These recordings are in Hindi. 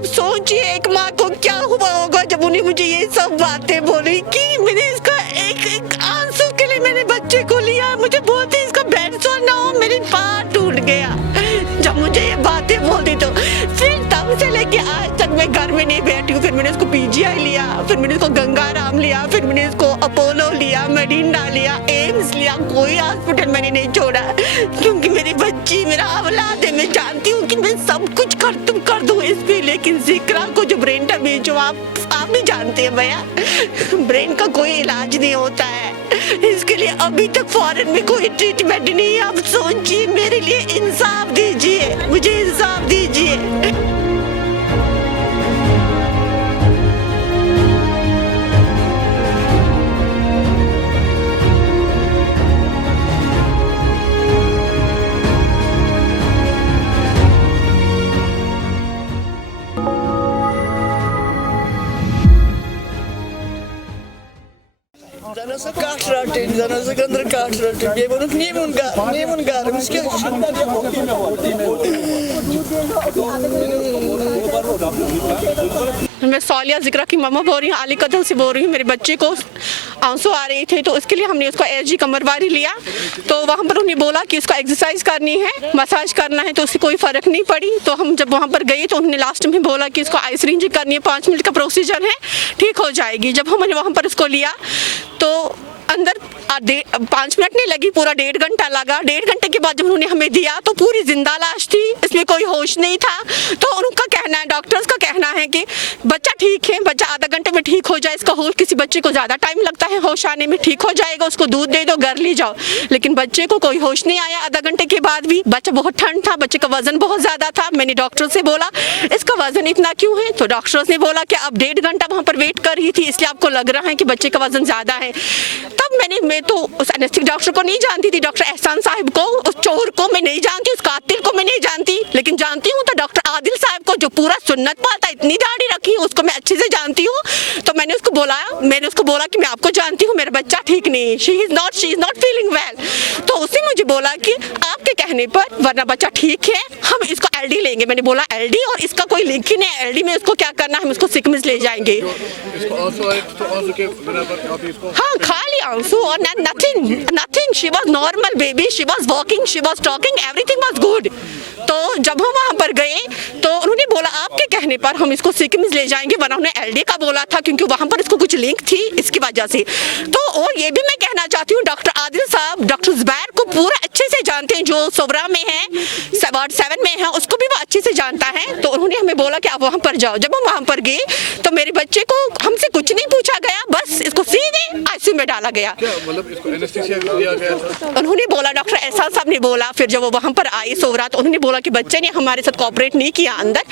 आप सोचिए एक माँ को क्या हुआ होगा जब उन्हें मुझे ये सब बातें बोली कि मैंने इसका एक आंसू के लिए मैंने बच्चे को लिया, मुझे बोलते इसका बेड सोर ना हो, मेरी बात टूट गया जब मुझे ये बातें बोलती। तो फिर तब से लेके आज तक मैं घर में नहीं बैठी हूँ। फिर मैंने उसको पीजीआई लिया, फिर मैंने उसको गंगाराम लिया, फिर मैंने उसको अपोलो लिया, मेडिना लिया, एम्स लिया, कोई हॉस्पिटल मैंने नहीं छोड़ा क्योंकि मेरी बच्ची मेरा औलाद है। मैं जानती हूँ कि मैं सब कुछ कर दूँ इस पे, लेकिन जिक्रा को जो ब्रेन डैमेज जो आप भी जानते हैं भैया, ब्रेन का कोई इलाज नहीं होता है, इसके लिए अभी तक फॉरेन में कोई ट्रीटमेंट नहीं है। आप सोचिए, मेरे लिए इंसाफ दीजिए, मुझे इंसाफ दीजिए। Danası kaçırttı, danası kandır kaçırttı. Ye bunu niye bunu garmış ki? मैं सौलिया जिक्रा की मम्मा बोल रही हूँ, अली कदल से बोल रही हूँ। मेरे बच्चे को आंसू आ रहे थे तो उसके लिए हमने उसको एलर्जी कमरवारी लिया। तो वहाँ पर उन्हें बोला कि उसको एक्सरसाइज करनी है, मसाज करना है, तो उससे कोई फ़र्क नहीं पड़ी। तो हम जब वहाँ पर गए तो उन्होंने लास्ट में बोला कि इसको आई सिरिंज करनी है, 5 मिनट का प्रोसीजर है, ठीक हो जाएगी। जब हमने वहाँ पर उसको लिया तो अंदर 5 मिनट नहीं लगी, पूरा 1.5 घंटा लगा। 1.5 घंटे के बाद जब उन्होंने हमें दिया तो पूरी जिंदा लाश थी, इसमें कोई होश नहीं था। तो उनका कहना है, डॉक्टर्स का कहना है कि बच्चा ठीक है, बच्चा आधा घंटे में ठीक हो जाए, इसका होश, किसी बच्चे को ज़्यादा टाइम लगता है होश आने में, ठीक हो जाएगा, उसको दूध दे दो, घर ले जाओ। लेकिन बच्चे को कोई होश नहीं आया आधा घंटे के बाद भी। बच्चा बहुत ठंड था, बच्चे का वजन बहुत ज़्यादा था। मैंने डॉक्टर से बोला इसका वजन इतना क्यों है, तो डॉक्टर्स ने बोला कि आप 1.5 घंटा वहाँ पर वेट कर रही थी इसलिए आपको लग रहा है कि बच्चे का वजन ज़्यादा है। तब मैं तो उस एनेस्थेटिक डॉक्टर को नहीं जानती थी, डॉक्टर एहसान साहब को, उस चोर को मैं नहीं जानती, उस कातिल को मैं नहीं जानती, लेकिन जानती हूँ तो डॉक्टर आदिल साहब को जो पूरा सुन्नत पाता, इतनी दाढ़ी रखी, उसको मैं अच्छे से जानती हूँ। तो मैंने उसको बोला कि मैं आपको जानती हूँ, मेरा बच्चा ठीक नहीं है, she is not feeling well. तो उसने मुझे बोला कि आपके कहने पर वरना बच्चा ठीक है, हम इसको एलडी लेंगे। मैंने बोला एलडी, और इसका कोई लिंक ही नहीं है एलडी में, उसको क्या करना है, हम उसको सिकमिस ले जाएंगे। हाँ, खाली आंसू और nothing, she was normal baby, she was walking, she was talking, everything was good। तो जब हम वहाँ पर गए तो उन्होंने बोला आपके कहने पर हम इसको सिकमिस ले जाएंगे, वरना उन्होंने एलडी का बोला था क्योंकि वहाँ पर इसको कुछ लिंक थी इसकी वजह से। तो और ये भी मैं कहना चाहती हूँ, डॉक्टर आदिल साहब डॉक्टर जुबैर को पूरा अच्छे से जानते हैं, जो सोबरा में है, वार्ड 7 में है, उसको भी वो अच्छे से जानता है। तो उन्होंने हमें बोला कि आप वहाँ पर जाओ। जब हम वहाँ पर गए तो मेरे बच्चे को हमसे कुछ नहीं पूछा गया, बस इसको सीधे आईसीयू में डाला गया। मतलब इसको एनेस्थीसिया दिया गया था? उन्होंने बोला, डॉक्टर एहसान साहब ने बोला, फिर जब वो वहाँ पर आई सोबरा तो उन्होंने बोला कि बच्चे ने हमारे साथ कोऑपरेट नहीं किया अंदर,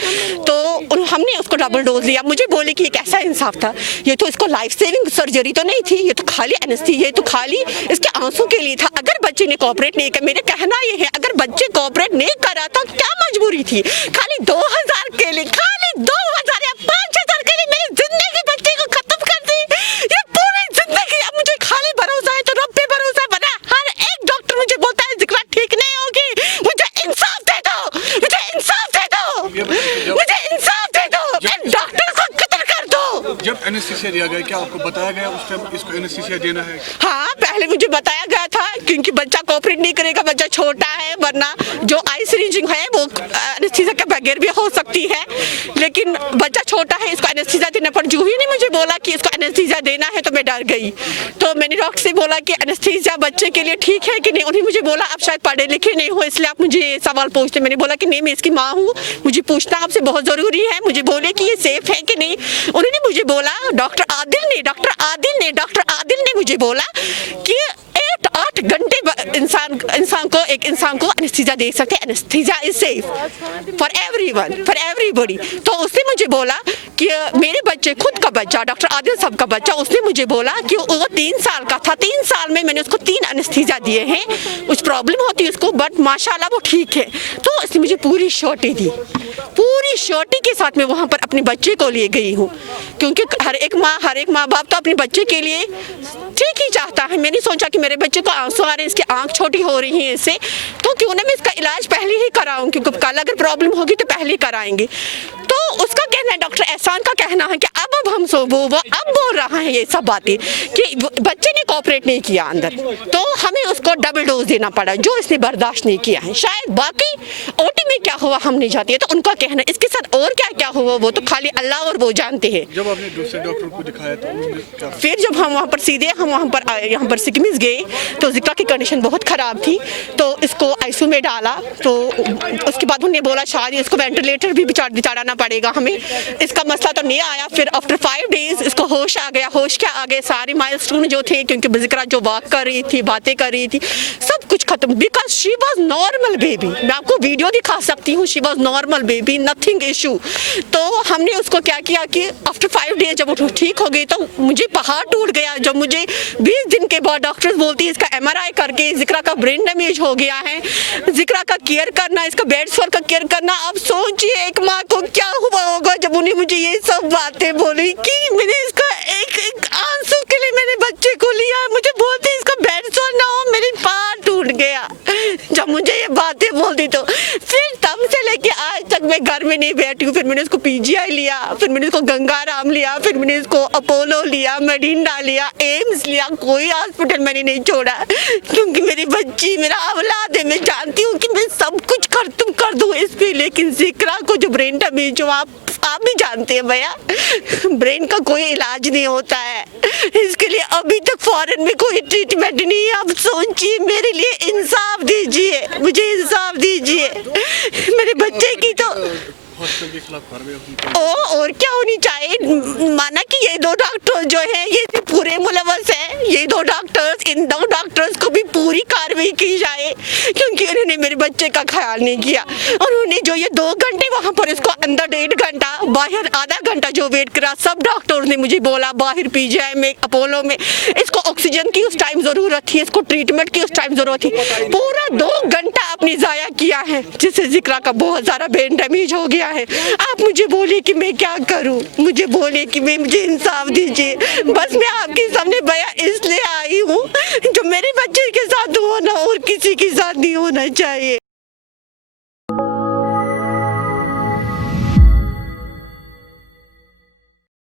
तो हमने उसको डबल डोज लिया। मुझे बोले कि ये कैसा इंसाफ था, ये तो इसको लाइफ सेविंग सर्जरी तो नहीं थी, ये तो खाली एनेस्थीसिया, ये तो खाली इसके आंसू के लिए था। अगर बच्चे ने कोऑपरेट नहीं किया, मेरा कहना ये है अगर बच्चे कोऑपरेट नहीं करा तो क्या मजबूरी थी, खाली 2000 के लिए, खाली 2000 या 5000 के लिए मेरी जिंदगी बच्चे को खत्म कर दी, ये पूरी जिंदगी। अब मुझे खाली भरोसा है तो रब पे भरोसा है, बना हर एक डॉक्टर मुझे बोलता है जिक्रा ठीक नहीं होगी, मुझे इंसाफ दे दो, मुझे इंसाफ दे दो, मुझे इंसाफ दे दो, डॉक्टर को कत्ल कर दो। जब एनेस्थीसिया दिया गया क्या आपको बताया गया उस टाइम इसको एनेस्थीसिया देना है? हाँ, पहले मुझे बताया गया था क्योंकि बच्चा कोऑपरेट नहीं करेगा, बच्चा छोटा है, वरना जो आई सिरिंजिंग है वो एनेस्थीसिया के बगैर भी हो सकती है, लेकिन बच्चा छोटा है, इसको एनेस्थीसिया देना पड़। जूही ने मुझे बोला कि इसको एनेस्थीसिया देना है तो मैं डर गई। तो मैंने डॉक्टर से बोला कि एनेस्थीसिया बच्चे के लिए ठीक है कि नहीं। उन्होंने मुझे बोला आप शायद पढ़े लिखे नहीं हो इसलिए आप मुझे सवाल पूछते। मैंने बोला कि नहीं, मैं इसकी माँ हूँ, मुझे पूछना आपसे बहुत ज़रूरी है, मुझे बोले कि ये सेफ है कि नहीं। उन्होंने मुझे बोला, डॉक्टर आदिल ने मुझे बोला कि 8 घंटे इंसान को एनेस्थीसिया दे सकते हैं, anaesthesia is safe for everyone, for everybody. तो उसने मुझे बोला कि मेरे बच्चे, खुद का बच्चा, डॉक्टर आदिल साहब का बच्चा, उसने मुझे बोला कि वो 3 साल का था, 3 साल में मैंने उसको 3 एनेस्थीसिया दिए हैं, कुछ प्रॉब्लम होती है उसको बट माशाल्लाह वो ठीक है। तो उसने मुझे पूरी श्योरिटी दी, पूरी श्योरिटी के साथ मैं वहाँ पर अपने बच्चे को लिए गई हूँ, क्योंकि हर एक माँ बाप तो अपने बच्चे के लिए ठीक ही चाहता है। मैंने सोचा कि मेरे बच्चे को आंसू आ रहे हैं, इसकी आंख छोटी हो रही है इससे, तो क्यों ना मैं इसका इलाज पहले ही कराऊं, क्योंकि कल अगर प्रॉब्लम होगी तो पहले ही कराएंगे। तो उसका कहना खान का कहना है कि अब हम वो अब बोल रहा है ये सब बातें कि बच्चे ने कोऑपरेट नहीं किया अंदर, तो हमें उसको डबल डोज देना पड़ा जो इसने बर्दाश्त नहीं किया है। शायद बाकी ओटी में क्या हुआ हम नहीं जानते, तो उनका कहना, इसके साथ और क्या क्या हुआ वो तो खाली अल्लाह और वो जानते हैं। जब आपने दूसरे डॉक्टर को दिखाया तो उन्होंने क्या? फिर जब हम वहाँ पर सीधे हम यहाँ पर सिकमिस गए तो जिक्रा की कंडीशन बहुत ख़राब थी, तो इसको आईसीयू में डाला। तो उसके बाद उन्होंने बोला शायद इसको वेंटिलेटर भी चढ़ाना पड़ेगा हमें। इसका मसला तो नहीं आया। फिर आफ्टर 5 डेज इसको होश आ गया। होश क्या आ गए, सारे माइलस्टोन जो थे, क्योंकि जिक्रा जो वॉक कर रही थी, बातें कर रही थी, सब कुछ खत्म, because she was normal baby. मैं आपको वीडियो दिखा सकती हूँ, she was normal baby, nothing issue. तो हमने उसको क्या किया कि आफ्टर 5 डेज जब वो ठीक हो गई तो मुझे पहाड़ टूट गया। जब मुझे 20 दिन के बाद डॉक्टर्स बोलती है इसका MRI करके जिक्रा का ब्रेन डैमेज हो गया है, जिक्रा का केयर करना, इसका बेड सोर का केयर करना। आप सोचिए एक माँ को क्या हुआ होगा जब उन्हें मुझे ये सब बातें बोली कि मैंने इसका एक आंसू के लिए मैंने बच्चे को लिया, मुझे बोलती इसका बेड सोर ना हो, मेरी पहाड़ टूट गया जब मुझे ये बातें बोलती। तो फिर तब से लेके आज तक मैं घर में नहीं बैठी हूँ। फिर मैंने उसको PGI लिया, फिर मैंने उसको गंगाराम लिया, फिर मैंने इसको अपोलो लिया, मेडिना लिया, एम्स लिया, कोई हॉस्पिटल मैंने नहीं छोड़ा, क्योंकि मेरी बच्ची मेरा औलाद है। मैं जानती हूँ कि मैं सब कुछ कर दूँ इस पे, लेकिन जिक्रा को जो ब्रेन डैमेज हो, आप भी जानते हैं भैया, ब्रेन का कोई इलाज नहीं होता है, इसके लिए अभी तक फॉरेन में कोई ट्रीटमेंट नहीं है। आप सोचिए, मेरे लिए इंसाफ दीजिए, मुझे इंसाफ दीजिए मेरे बच्चे की। तो हॉस्पिटल के खिलाफ कार्रवाई और क्या होनी चाहिए। माना कि ये 2 डॉक्टर जो है ये पूरे मुलवस है, ये 2 डॉक्टर्स, इन 2 डॉक्टर्स को भी पूरी कार्रवाई की जाए, क्योंकि उन्होंने मेरे बच्चे का ख्याल नहीं किया। उन्होंने जो ये 2 घंटे वहाँ पर इसको अंदर 1.5 घंटा, बाहर आधा घंटा जो वेट करा, सब डॉक्टर्स ने मुझे बोला बाहर PGI में, अपोलो में, इसको ऑक्सीजन की उस टाइम जरूरत थी, इसको ट्रीटमेंट की उस टाइम जरूरत थी, पूरा 2 घंटा आपने जाया किया है, जिससे जिक्रा का बहुत सारा ब्रेन डैमेज हो गया है। आप मुझे बोले कि मैं क्या करूं, मुझे बोले कि मुझे इंसाफ दीजिए। बस मैं आपके सामने भैया इसलिए आई हूँ जो मेरे बच्चे के साथ होना और किसी के साथ नहीं होना चाहिए।